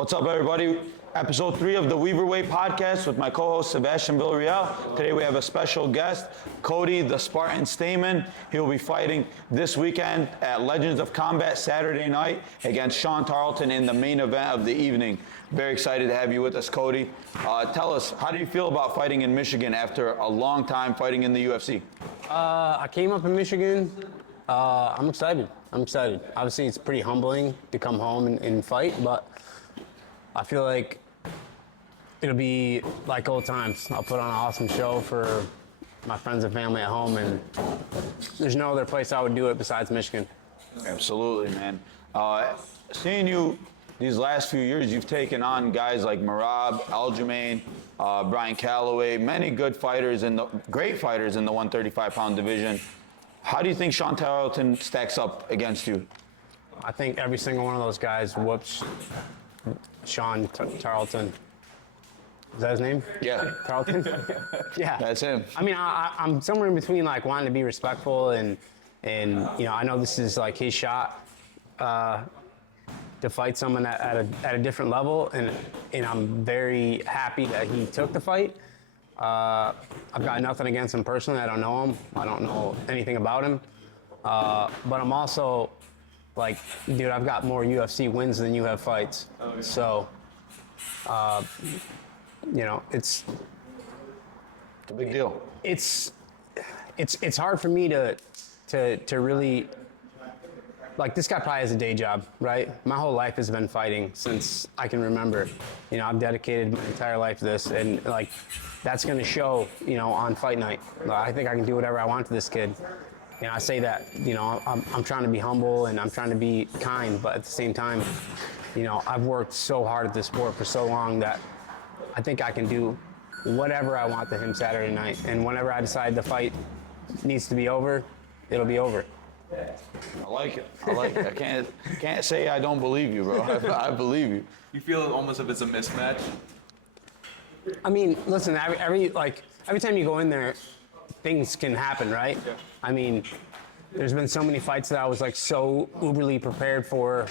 What's up, everybody? Episode 3 of the Weaver Way podcast with my co-host Sebastian Villarreal. Today we have a special guest, Cody the Spartan STAMANN. He'll be fighting this weekend at Legends of Combat Saturday night against Sean Tarleton in the main event of the evening. Very excited to have you with us, Cody. Tell us, how do you feel about fighting in Michigan after a long time fighting in the UFC? I came up in Michigan. I'm excited. Obviously, it's pretty humbling to come home and fight, but I feel like it'll be like old times. I'll put on an awesome show for my friends and family at home, and there's no other place I would do it besides Michigan. Absolutely, man. Seeing you these last few years, you've taken on guys like Merab, Aljamain, Brian Calloway, many good fighters great fighters in the 135-pound division. How do you think Sean Tarleton stacks up against you? I think every single one of those guys whoops Sean Tarleton. Is that his name? Yeah. Tarleton? Yeah. That's him. I mean, I'm somewhere in between, like, wanting to be respectful and you know, I know this is like his shot to fight someone at a different level, and I'm very happy that he took the fight. I've got nothing against him personally. I don't know him. I don't know anything about him. But I'm also like, dude, I've got more UFC wins than you have fights. Oh, yeah. So, you know, it's a big deal. It's hard for me to really, like, this guy probably has a day job, right? My whole life has been fighting since I can remember. You know, I've dedicated my entire life to this, and like, that's going to show, you know, on fight night. I think I can do whatever I want to this kid. You know, I say that, you know, I'm trying to be humble and I'm trying to be kind, but at the same time, you know, I've worked so hard at this sport for so long that I think I can do whatever I want to him Saturday night. And whenever I decide the fight needs to be over, it'll be over. I like it. I can't say I don't believe you, bro. I believe you. You feel almost if it's a mismatch? I mean, listen, every time you go in there, things can happen, right? Yeah. I mean, there's been so many fights that I was like so uberly prepared for.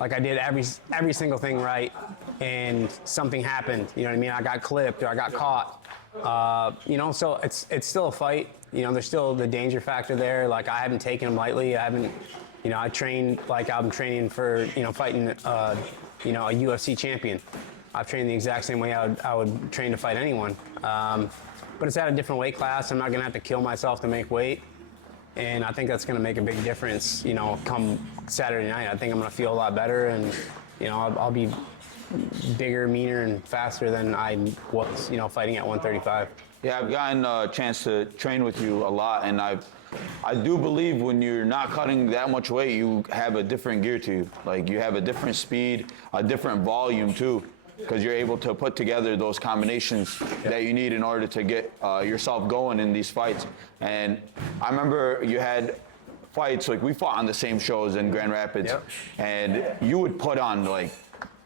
Like, I did every single thing right, and something happened. You know what I mean? I got clipped or I got caught. You know, so it's still a fight. You know, there's still the danger factor there. Like, I haven't taken them lightly. I haven't, you know, I trained like I'm training for, you know, fighting, you know, a UFC champion. I've trained the exact same way I would train to fight anyone. But it's at a different weight class. I'm not gonna have to kill myself to make weight. And I think that's gonna make a big difference, you know, come Saturday night. I think I'm gonna feel a lot better, and, you know, I'll be bigger, meaner, and faster than I was, you know, fighting at 135. Yeah, I've gotten a chance to train with you a lot, and I do believe when you're not cutting that much weight, you have a different gear to you. Like, you have a different speed, a different volume too, because you're able to put together those combinations that you need in order to get yourself going in these fights. And I remember you had fights, like, we fought on the same shows in Grand Rapids, and you would put on like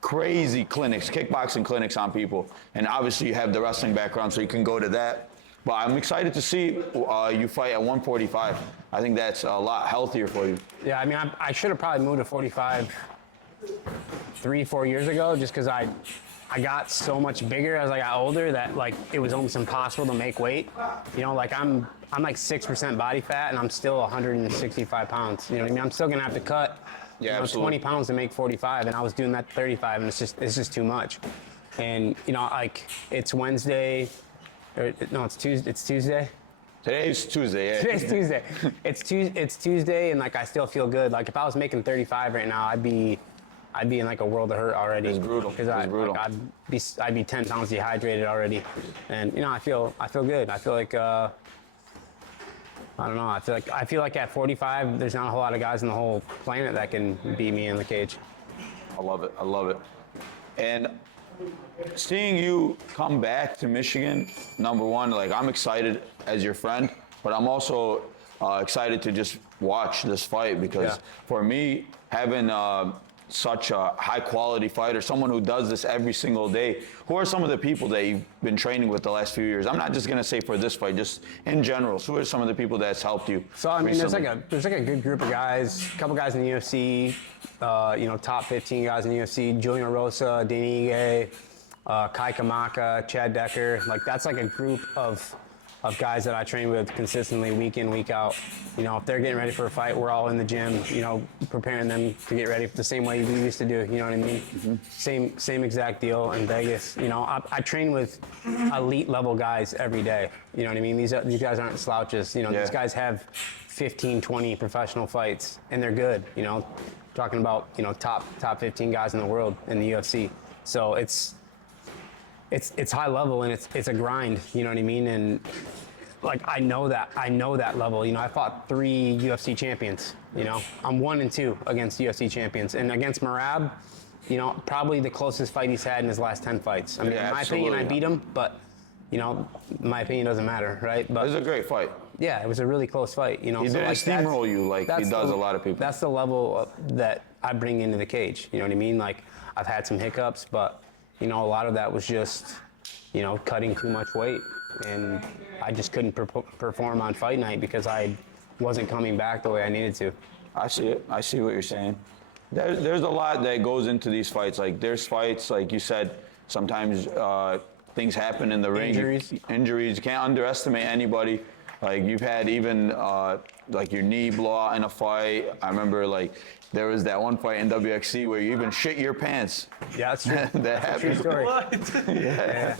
crazy clinics, kickboxing clinics on people. And obviously you have the wrestling background, so you can go to that. But I'm excited to see you fight at 145. I think that's a lot healthier for you. Yeah, I mean, I should have probably moved to 45 3-4 years ago, just because I got so much bigger as I got older that, like, it was almost impossible to make weight. You know, like, I'm like 6% body fat and I'm still 165 pounds. You know what I mean? I'm still gonna have to cut 20 pounds to make 45, and I was doing that 35, and it's just too much. And, you know, like, it's Wednesday, or no, it's Tuesday. It's Tuesday. Today's Tuesday, yeah. Today's Tuesday. It's Tuesday, and, like, I still feel good. Like, if I was making 35 right now, I'd be in like a world of hurt already. It's brutal. Because I'd be 10 pounds dehydrated already, and, you know, I feel good. I feel like I don't know. I feel like at 45, there's not a whole lot of guys in the whole planet that can beat me in the cage. I love it. And seeing you come back to Michigan, number one, like, I'm excited as your friend, but I'm also excited to just watch this fight, because for me, having such a high quality fighter, someone who does this every single day, who are some of the people that you've been training with the last few years? I'm not just going to say for this fight, just in general. So who are some of the people that's helped you? So I mean, recently? there's like a good group of guys, a couple guys in the UFC, top 15 guys in the UFC, Julian Rosa, Danny Ige, Kai Kamaka, Chad Decker. Like that's like a group of guys that I train with consistently week in, week out. You know, if they're getting ready for a fight, we're all in the gym, you know, preparing them to get ready the same way we used to do, you know what I mean? Mm-hmm. Same exact deal in Vegas. You know, I train with elite level guys every day. You know what I mean? These guys aren't slouches. You know, these guys have 15, 20 professional fights, and they're good, you know, talking about, you know, top 15 guys in the world in the UFC. So it's high level, and it's a grind, you know what I mean? And like I know that level. You know, I fought 3 UFC champions. You know, I'm 1-2 against UFC champions, and against Merab, you know, probably the closest fight he's had in his last 10 fights. I mean, in my opinion, I beat him, but you know, my opinion doesn't matter, right? But it was a great fight. Yeah, it was a really close fight. You know, he didn't steamroll you like he does a lot of people. That's the level that I bring into the cage. You know what I mean? Like I've had some hiccups, but you know, a lot of that was just, you know, cutting too much weight, and I just couldn't perform on fight night because I wasn't coming back the way I needed to. I see it. I see what you're saying. There's a lot that goes into these fights. Like there's fights, like you said, sometimes things happen in the ring. Injuries. You can't underestimate anybody. Like you've had even like your knee blow out in a fight. I remember like there was that one fight in WXC where you even shit your pants. Yeah, that's true. That happened. True story. What? Yeah.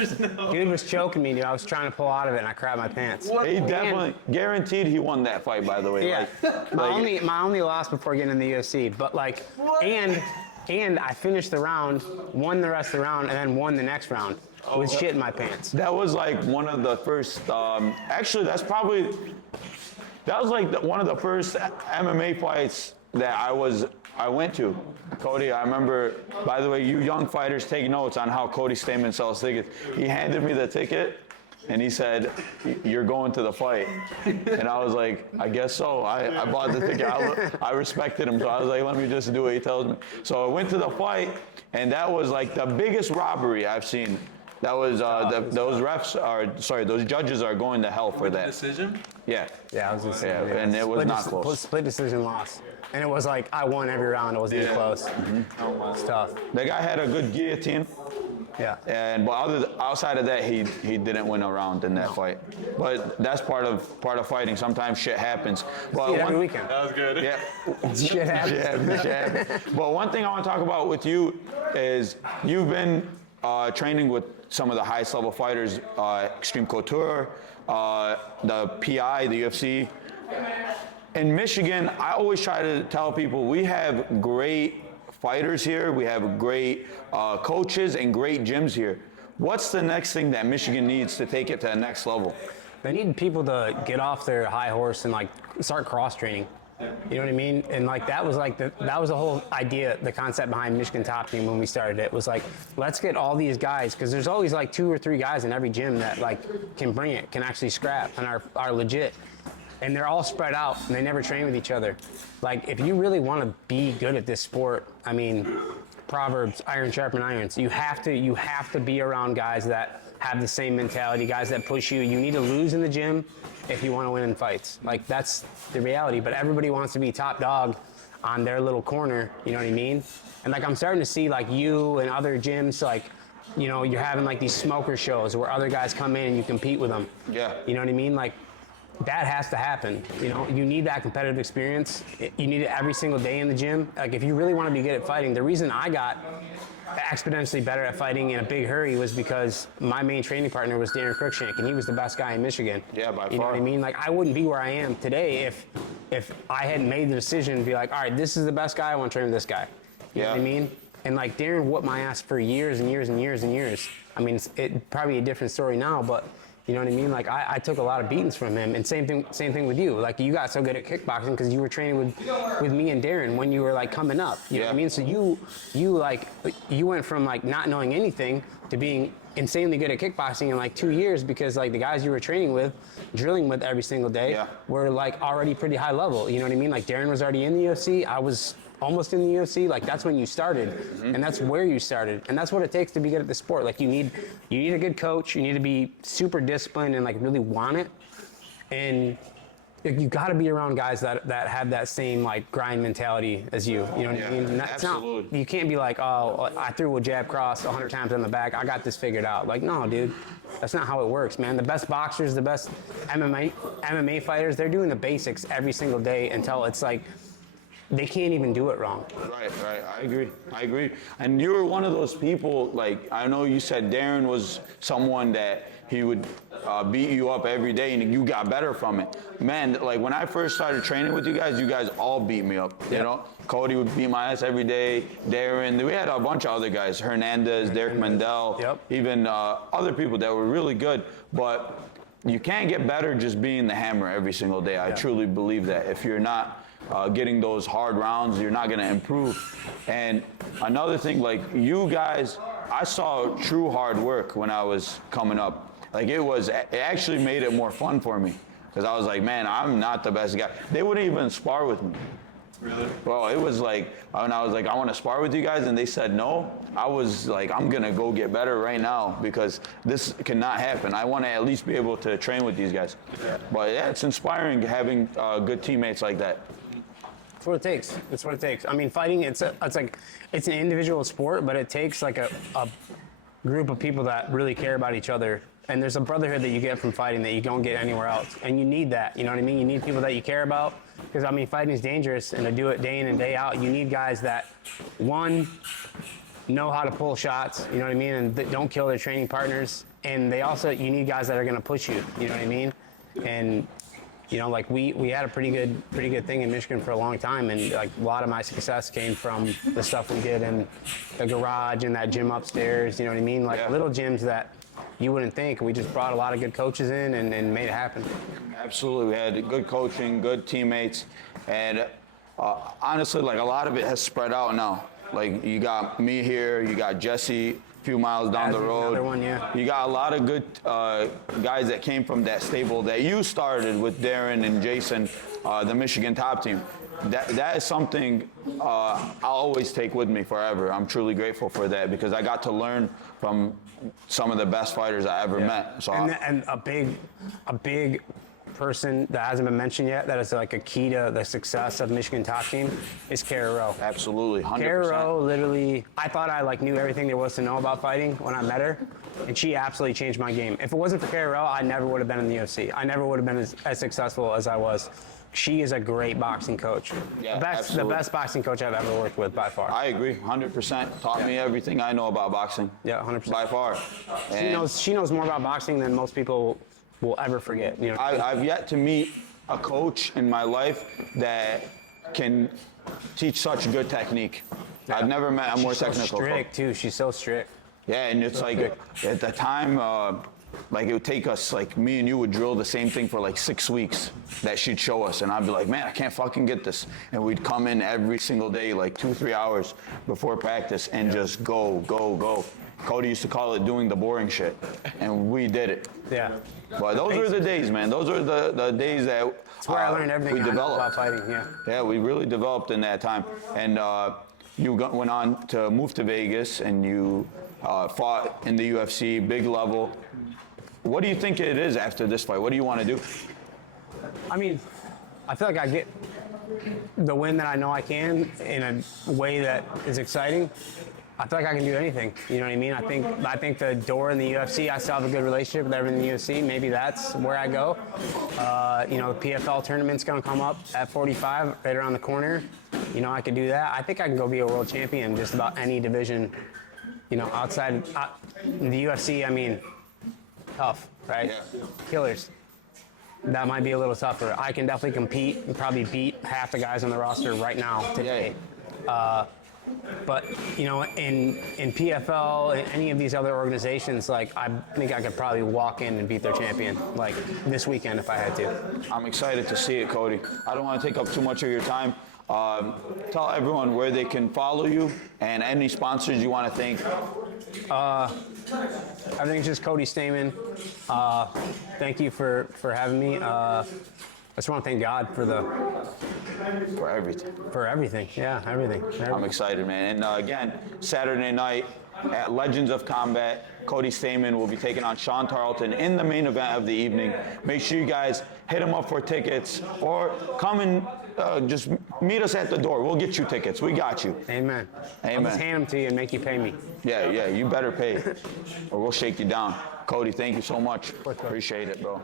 Dude was choking me, dude. I was trying to pull out of it, and I crapped my pants. What? He definitely guaranteed he won that fight. By the way, Yeah, my only loss before getting in the UFC. But like, and I finished the round, won the rest of the round, and then won the next round with shit in my pants. that was like one of the first. Actually, that was like one of the first MMA fights that I went to. Cody, I remember, by the way, you young fighters take notes on how Cody STAMANN sells tickets. He handed me the ticket and he said, "You're going to the fight." And I was like, "I guess so." I bought the ticket. I respected him, so I was like, "Let me just do what he tells me." So I went to the fight, and that was like the biggest robbery I've seen. That was those judges are going to hell for that. Decision? Yeah. Yeah, I was gonna say. Yeah, and it was not close. Split decision loss. And it was like, I won every round. It wasn't even close. Mm-hmm. It's tough. The guy had a good guillotine. Yeah. But outside of that, he didn't win a round in that fight. But that's part of fighting. Sometimes shit happens. But See it every weekend. That was good. Yeah. Shit happens. Shit happens. But one thing I want to talk about with you is you've been training with some of the highest level fighters, Extreme Couture, the PI, the UFC. In Michigan, I always try to tell people we have great fighters here, we have great coaches and great gyms here. What's the next thing that Michigan needs to take it to the next level? They need people to get off their high horse and like start cross training. You know what I mean? And like that was the whole idea, the concept behind Michigan Top Team when we started it was like, let's get all these guys, because there's always like 2 or 3 guys in every gym that like can bring it, can actually scrap and are legit. And they're all spread out and they never train with each other. Like if you really want to be good at this sport, I mean, Proverbs, iron sharpen irons. You have to be around guys that have the same mentality, guys that push you. You need to lose in the gym if you want to win in fights. Like that's the reality. But everybody wants to be top dog on their little corner. You know what I mean? And like I'm starting to see like you and other gyms like, you know, you're having like these smoker shows where other guys come in and you compete with them. Yeah. You know what I mean? Like that has to happen. You know, you need that competitive experience. You need it every single day in the gym. Like if you really want to be good at fighting, the reason I got exponentially better at fighting in a big hurry was because my main training partner was Darren Cruikshank, and he was the best guy in Michigan. Yeah, by far. You know what I mean? Like I wouldn't be where I am today if I hadn't made the decision to be like, all right, this is the best guy, I want to train with this guy. You know what I mean? And like Darren whooped my ass for years and years and years and years. I mean, it's probably a different story now, but you know what I mean? Like I took a lot of beatings from him, and same thing with you. Like you got so good at kickboxing because you were training with me and Darren when you were like coming up. You know what I mean? So you went from like not knowing anything to being insanely good at kickboxing in like 2 years because like the guys you were training with, drilling with every single day were like already pretty high level. You know what I mean? Like Darren was already in the UFC. I was almost in the UFC, like that's when you started, and that's where you started, and that's what it takes to be good at the sport. Like you need a good coach, you need to be super disciplined and like really want it, and you got to be around guys that have that same like grind mentality as you. You know what I mean? And that's absolutely. not, you can't be like, oh, I threw a jab cross 100 times on the back, I got this figured out. Like, no, dude, that's not how it works, man. The best boxers, the best MMA fighters, they're doing the basics every single day until it's like they can't even do it wrong. Right. I agree. And you were one of those people, like, I know you said Darren was someone that he would beat you up every day and you got better from it. Man, like when I first started training with you guys all beat me up, you know? Cody would beat my ass every day, Darren, we had a bunch of other guys, Hernandez, Derek Mandel, even other people that were really good, but you can't get better just being the hammer every single day. I truly believe that. If you're not getting those hard rounds, you're not gonna improve. And another thing, like you guys, I saw true hard work when I was coming up. Like it actually made it more fun for me. Because I was like, man, I'm not the best guy. They wouldn't even spar with me. Really? Well, it was like, when I was like, I want to spar with you guys, and they said no, I was like, I'm going to go get better right now because this cannot happen. I want to at least be able to train with these guys. But yeah, it's inspiring having good teammates like that. That's what it takes. That's what it takes. I mean, fighting, it's an individual sport, but it takes like a group of people that really care about each other. And there's a brotherhood that you get from fighting that you don't get anywhere else. And you need that, you know what I mean? You need people that you care about. Because, I mean, fighting is dangerous, and to do it day in and day out, you need guys that, one, know how to pull shots, you know what I mean, and don't kill their training partners. And you need guys that are going to push you, you know what I mean? And, you know, like we had a pretty good thing in Michigan for a long time, and like a lot of my success came from the stuff we did in the garage and that gym upstairs, you know what I mean? Like little gyms that you wouldn't think. We just brought a lot of good coaches in and made it happen. Absolutely. We had good coaching, good teammates, and honestly, like a lot of it has spread out now. Like you got me here, you got Jesse a few miles down the road. One, You got a lot of good guys that came from that stable that you started with Darren and Jason, the Michigan top team. That is something I'll always take with me forever. I'm truly grateful for that because I got to learn from some of the best fighters I ever met. So and a big person that hasn't been mentioned yet that is like a key to the success of Michigan top team is Kara Rowe. Absolutely, 100%. Kara Rowe, literally, I thought I like knew everything there was to know about fighting when I met her, and she absolutely changed my game. If it wasn't for Kara Rowe, I never would have been in the UFC. I never would have been as successful as I was. She is a great boxing coach. Yeah, the best boxing coach I've ever worked with by far. I agree, 100%. Taught me everything I know about boxing. Yeah, 100%. By far. She knows more about boxing than most people will ever forget. You know, I've yet to meet a coach in my life that can teach such good technique. Yeah. I've never met a more technical She's so strict too. She's so strict. Yeah, and it's like at the time, like it would take us, like me and you would drill the same thing for like 6 weeks that she'd show us, and I'd be like, man, I can't fucking get this. And we'd come in every single day, like 2-3 hours before practice, and just go. Cody used to call it doing the boring shit, and we did it. Yeah. But those were the days, man. Those were the days that That's where I learned everything I know about fighting. Yeah. Yeah, we really developed in that time, and you went on to move to Vegas, and you fought in the UFC, big level. What do you think it is after this fight? What do you want to do? I mean, I feel like I get the win that I know I can in a way that is exciting. I feel like I can do anything. You know what I mean? I think the door in the UFC, I still have a good relationship with everyone in the UFC. Maybe that's where I go. You know, the PFL tournament's going to come up at 45, right around the corner. You know, I could do that. I think I can go be a world champion in just about any division. You know, outside in the UFC, I mean, tough, right? Yeah. Killers. That might be a little tougher. I can definitely compete and probably beat half the guys on the roster right now today. But, you know, in PFL, in any of these other organizations, like, I think I could probably walk in and beat their champion, like, this weekend if I had to. I'm excited to see it, Cody. I don't want to take up too much of your time. Tell everyone where they can follow you and any sponsors you want to thank. I think it's just Cody Stamann. Thank you for having me. I just want to thank God for For everything. For everything. Yeah, everything. I'm excited, man. And again, Saturday night at Legends of Combat, Cody Stamann will be taking on Sean Tarleton in the main event of the evening. Make sure you guys hit him up for tickets or come and just meet us at the door. We'll get you tickets. We got you. Amen. Amen. I'll just hand them to you and make you pay me. Yeah, you better pay or we'll shake you down. Cody, thank you so much. Appreciate it, bro.